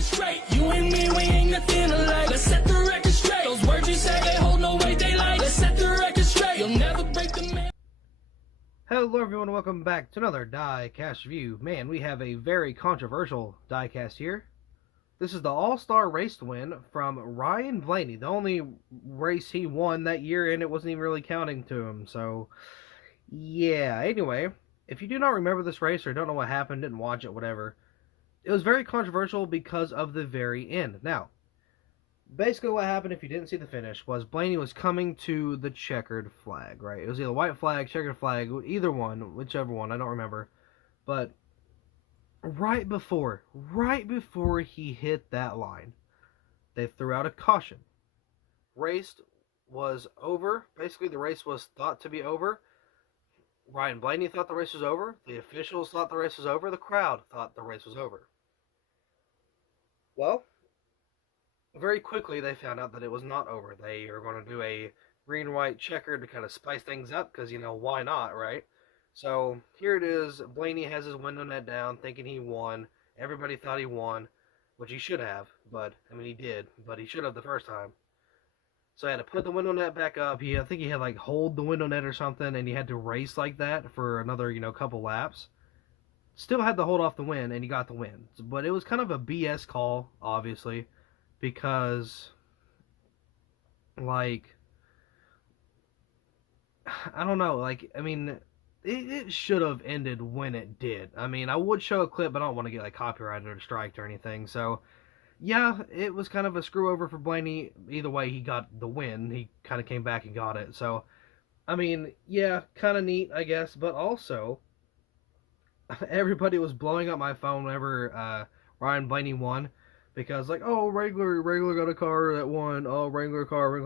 record straight. You and me, we ain't nothing alike. Let's set the record straight. Those words you say, they hold no weight, they like. Let's set the record straight. You'll never break the man. Hello everyone, welcome back to another Diecast review. Man, we have a very controversial diecast here. This is the All-Star race win from Ryan Blaney. The only race he won that year, and it wasn't even really counting to him. So, yeah. Anyway, if you do not remember this race or don't know what happened, didn't watch it, whatever, it was very controversial because of the very end. Now, basically what happened, if you didn't see the finish, was Blaney was coming to the checkered flag, right? It was either white flag, checkered flag, either one, whichever one, I don't remember. But right before he hit that line, they threw out a caution. Race was over. Basically, the race was thought to be over. Ryan Blaney thought the race was over. The officials thought the race was over. The crowd thought the race was over. Well, very quickly they found out that it was not over. They are going to do a green-white checkered to kind of spice things up because, you know, why not, right? So here it is. Blaney has his window net down thinking he won. Everybody thought he won, which he should have, but, I mean, he did, but he should have the first time. So I had to put the window net back up. I think he had, like, hold the window net or something, and he had to race like that for another, you know, couple laps. Still had to hold off the win, and he got the win. But it was kind of a BS call, obviously, because, like, I don't know, like, I mean, it should have ended when it did. I mean, I would show a clip, but I don't want to get, like, copyrighted or striked or anything, so yeah, it was kind of a screw over for Blaney. Either way, he got the win. He kind of came back and got it. So, I mean, yeah, kind of neat, I guess. But also, everybody was blowing up my phone whenever Ryan Blaney won. Because, like, oh, Wrangler got a car that won. Oh, Wrangler car,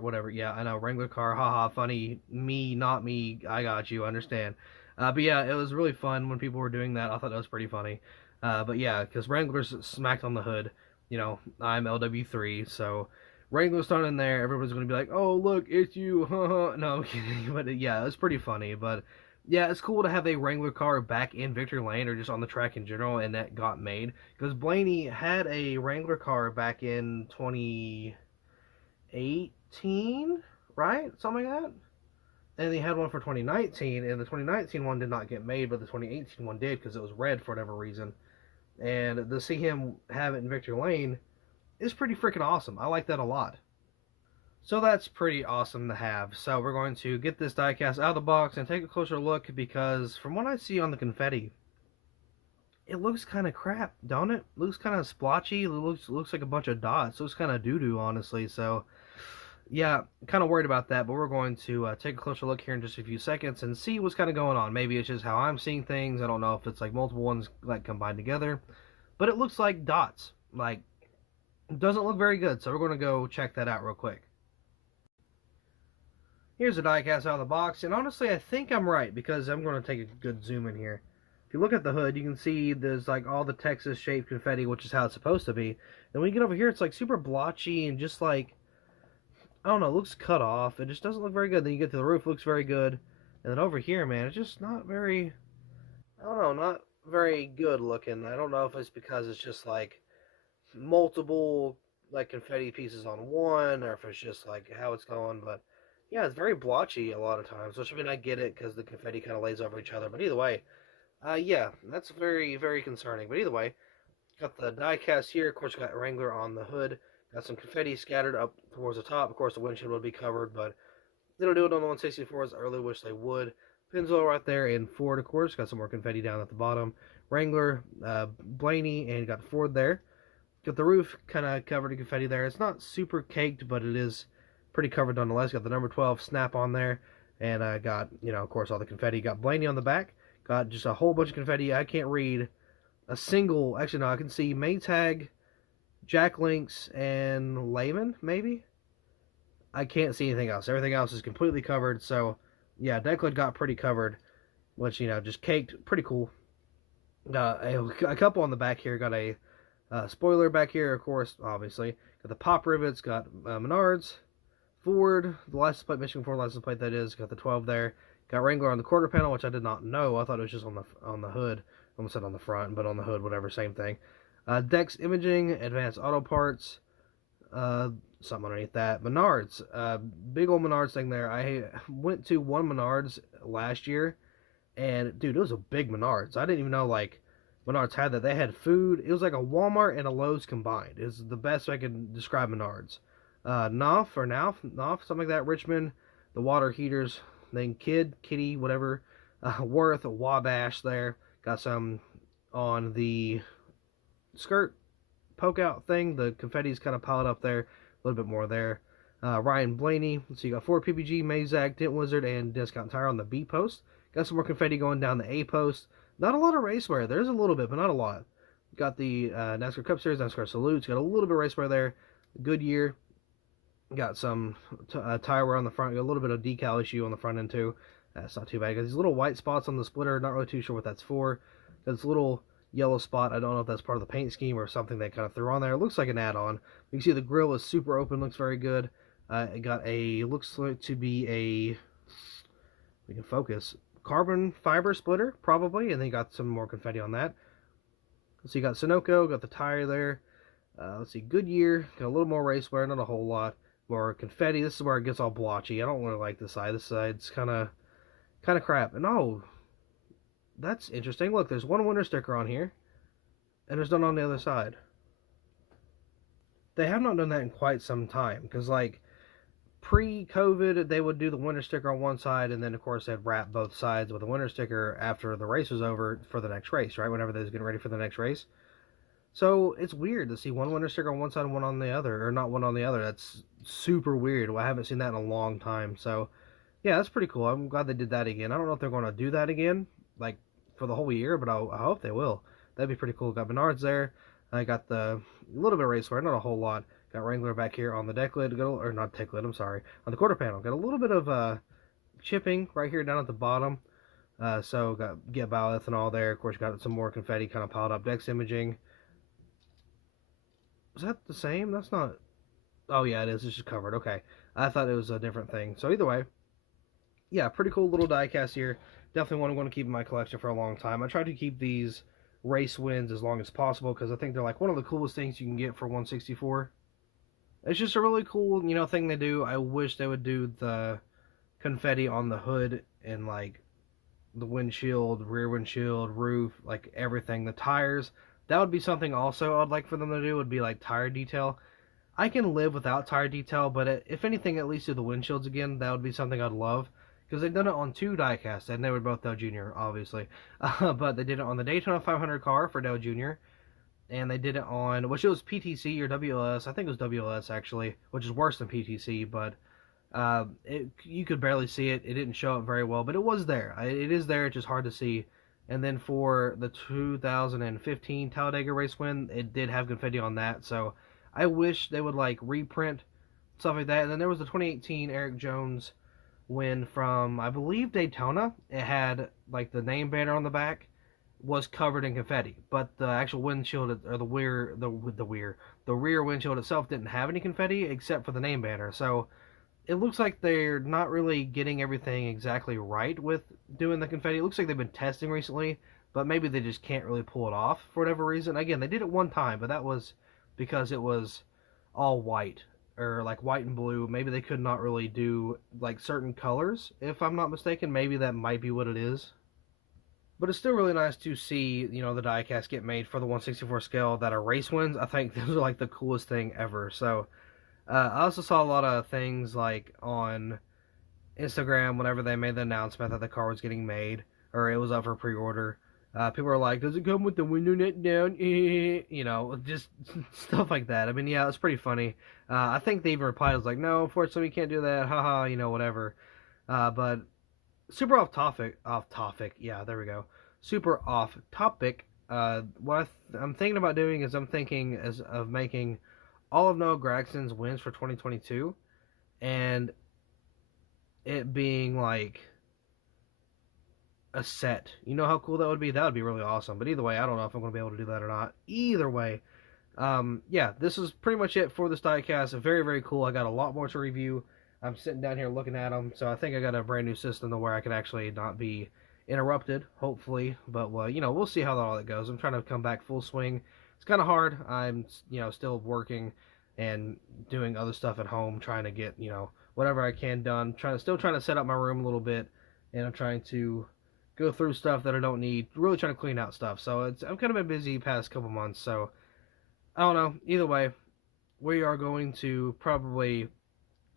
whatever. Yeah, I know, Wrangler car, haha, funny. Me, not me, I got you, understand. But yeah, it was really fun when people were doing that. I thought that was pretty funny. But yeah, because Wrangler's smacked on the hood. You know, I'm LW3, so Wrangler's not in there. Everybody's going to be like, oh, look, it's you, haha. No, I'm kidding. But yeah, it was pretty funny. But yeah, it's cool to have a Wrangler car back in Victory Lane or just on the track in general, and that got made. Because Blaney had a Wrangler car back in 2018, right? Something like that? And they had one for 2019, and the 2019 one did not get made, but the 2018 one did because it was red for whatever reason. And to see him have it in Victory Lane is pretty freaking awesome. I like that a lot. So that's pretty awesome to have. So we're going to get this diecast out of the box and take a closer look, because from what I see on the confetti, it looks kind of crap, don't it? Looks kind of splotchy. It looks like a bunch of dots. Looks kind of doo-doo, honestly. So yeah, kind of worried about that, but we're going to take a closer look here in just a few seconds and see what's kind of going on. Maybe it's just how I'm seeing things. I don't know if it's like multiple ones like combined together, but it looks like dots. Like, it doesn't look very good, so we're going to go check that out real quick. Here's the diecast out of the box, and honestly, I think I'm right, because I'm going to take a good zoom in here. If you look at the hood, you can see there's like all the Texas-shaped confetti, which is how it's supposed to be. Then when you get over here, it's like super blotchy and just like, I don't know, it looks cut off. It just doesn't look very good. Then you get to the roof, looks very good. And then over here, man, it's just not very, I don't know, not very good looking. I don't know if it's because it's just like multiple like confetti pieces on one, or if it's just like how it's going. But yeah, it's very blotchy a lot of times, which, I mean, I get it because the confetti kind of lays over each other. But either way, yeah, that's very, very concerning. But either way, got the diecast here. Of course, got Wrangler on the hood. Got some confetti scattered up towards the top. Of course, the windshield would be covered, but they don't do it on the 164s. I really wish they would. Pennzoil right there, and Ford, of course. Got some more confetti down at the bottom. Wrangler, Blaney, and got Ford there. Got the roof kind of covered in confetti there. It's not super caked, but it is pretty covered nonetheless. Got the number 12 snap on there, and got, you know, of course, all the confetti. Got Blaney on the back. Got just a whole bunch of confetti. I can't read a single, actually, no, I can see Maytag, Jack Links, and Layman, maybe? I can't see anything else. Everything else is completely covered, so, yeah, deck lid got pretty covered, which, you know, just caked. Pretty cool. A couple on the back here. Got a spoiler back here, of course, obviously. Got the pop rivets. Got Menards, Ford, the license plate, Michigan Ford license plate, that is. Got the 12 there. Got Wrangler on the quarter panel, which I did not know. I thought it was just on the hood. I almost said on the front, but on the hood, whatever, same thing. Dex Imaging, Advanced Auto Parts, something underneath that. Menards, big old Menards thing there. I went to one Menards last year, and dude, it was a big Menards. I didn't even know like Menards had that. They had food. It was like a Walmart and a Lowe's combined. It's the best I can describe Menards. Knopf, something like that. Richmond, the water heaters. Then Kitty, whatever. Worth, Wabash there. Got some on the skirt poke out thing. The confetti's kind of piled up there. A little bit more there. Ryan Blaney. So you got Ford PPG, Mazak, Dent Wizard, and Discount Tire on the B post. Got some more confetti going down the A post. Not a lot of racewear. There's a little bit, but not a lot. Got the NASCAR Cup Series, NASCAR Salutes. Got a little bit of racewear there. Goodyear. Got some tire wear on the front. Got a little bit of decal issue on the front end too. That's not too bad. Got these little white spots on the splitter. Not really too sure what that's for. Got this little yellow spot. I don't know if that's part of the paint scheme or something they kind of threw on there. It looks like an add-on. You can see the grill is super open. Looks very good. It got a, looks like to be a, we can focus, carbon fiber splitter probably. And then you got some more confetti on that. So you got Sunoco. Got the tire there. Let's see, Goodyear. Got a little more racewear. Not a whole lot. More confetti. This is where it gets all blotchy. I don't really like this side. This side's kind of crap. And oh, that's interesting. Look, there's one winter sticker on here, and there's none on the other side. They have not done that in quite some time, because like pre-COVID, they would do the winter sticker on one side, and then of course they'd wrap both sides with a winter sticker after the race was over for the next race, right? Whenever they was getting ready for the next race. So it's weird to see one winter sticker on one side and one on the other, or not one on the other. That's super weird. Well, I haven't seen that in a long time. So yeah, that's pretty cool. I'm glad they did that again. I don't know if they're going to do that again, like for the whole year, but I hope they will. That'd be pretty cool. Got Menards there. I got the little bit of racewear, not a whole lot. Got Wrangler back here on the deck lid, or not deck lid, I'm sorry, on the quarter panel. Got a little bit of chipping right here down at the bottom. So got get bioethanol there. Of course, got some more confetti kind of piled up. Dex Imaging. Is that the same? That's not... Oh, yeah, it is. It's just covered. Okay. I thought it was a different thing. So, either way, yeah, pretty cool little diecast here. Definitely one I'm going to keep in my collection for a long time. I try to keep these race wins as long as possible, because I think they're like one of the coolest things you can get for 164. It's just a really cool, thing they do. I wish they would do the confetti on the hood and, like, the windshield, rear windshield, roof, like, everything. The tires... That would be something also I'd like for them to do, would be like tire detail. I can live without tire detail, but if anything, at least do the windshields again. That would be something I'd love. Because they've done it on 2 diecasts, and they were both Dale Jr., obviously. But they did it on the Daytona 500 car for Dale Jr., and they did it on, which it was PTC or WLS. I think it was WLS, actually, which is worse than PTC, but you could barely see it. It didn't show up very well, but it was there. It is there, it's just hard to see. And then for the 2015 Talladega race win, it did have confetti on that. So I wish they would like reprint stuff like that. And then there was the 2018 Eric Jones win from, I believe, Daytona. It had like the name banner on the back was covered in confetti, but the actual windshield or the rear windshield itself didn't have any confetti except for the name banner. So it looks like they're not really getting everything exactly right with doing the confetti. It looks like they've been testing recently, but maybe they just can't really pull it off for whatever reason. Again, they did it one time, but that was because it was all white, or like white and blue. Maybe they could not really do like certain colors, if I'm not mistaken. Maybe that might be what it is. But it's still really nice to see, the diecast get made for the 164 scale that are race wins. I think those are like the coolest thing ever. So I also saw a lot of things like on Instagram whenever they made the announcement that the car was getting made, or it was up for pre-order. People are like, does it come with the window net down? Just stuff like that. I mean, yeah, it's pretty funny. I think they even replied, was like, no, unfortunately, we can't do that. Haha, whatever. But super off topic. Yeah, there we go. Super off topic. What I'm thinking about doing is I'm thinking of making all of Noah Gragson's wins for 2022, and it being like a set. You know how cool that would be? That would be really awesome. But either way, I don't know if I'm going to be able to do that or not. Either way, yeah, this is pretty much it for this diecast. Very, very cool. I got a lot more to review. I'm sitting down here looking at them, so I think I got a brand new system to where I can actually not be interrupted, hopefully. But, well, we'll see how all that goes. I'm trying to come back full swing it's kind of hard. I'm, still working and doing other stuff at home, trying to get, whatever I can done. Still trying to set up my room a little bit, and I'm trying to go through stuff that I don't need. Really trying to clean out stuff. So I've kind of been busy past couple months. So I don't know. Either way, we are going to probably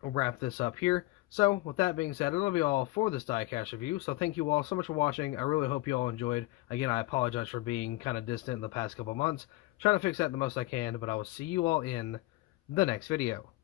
wrap this up here. So with that being said, that'll be all for this diecast review. So thank you all so much for watching. I really hope you all enjoyed. Again, I apologize for being kind of distant the past couple months. Trying to fix that the most I can, but I will see you all in the next video.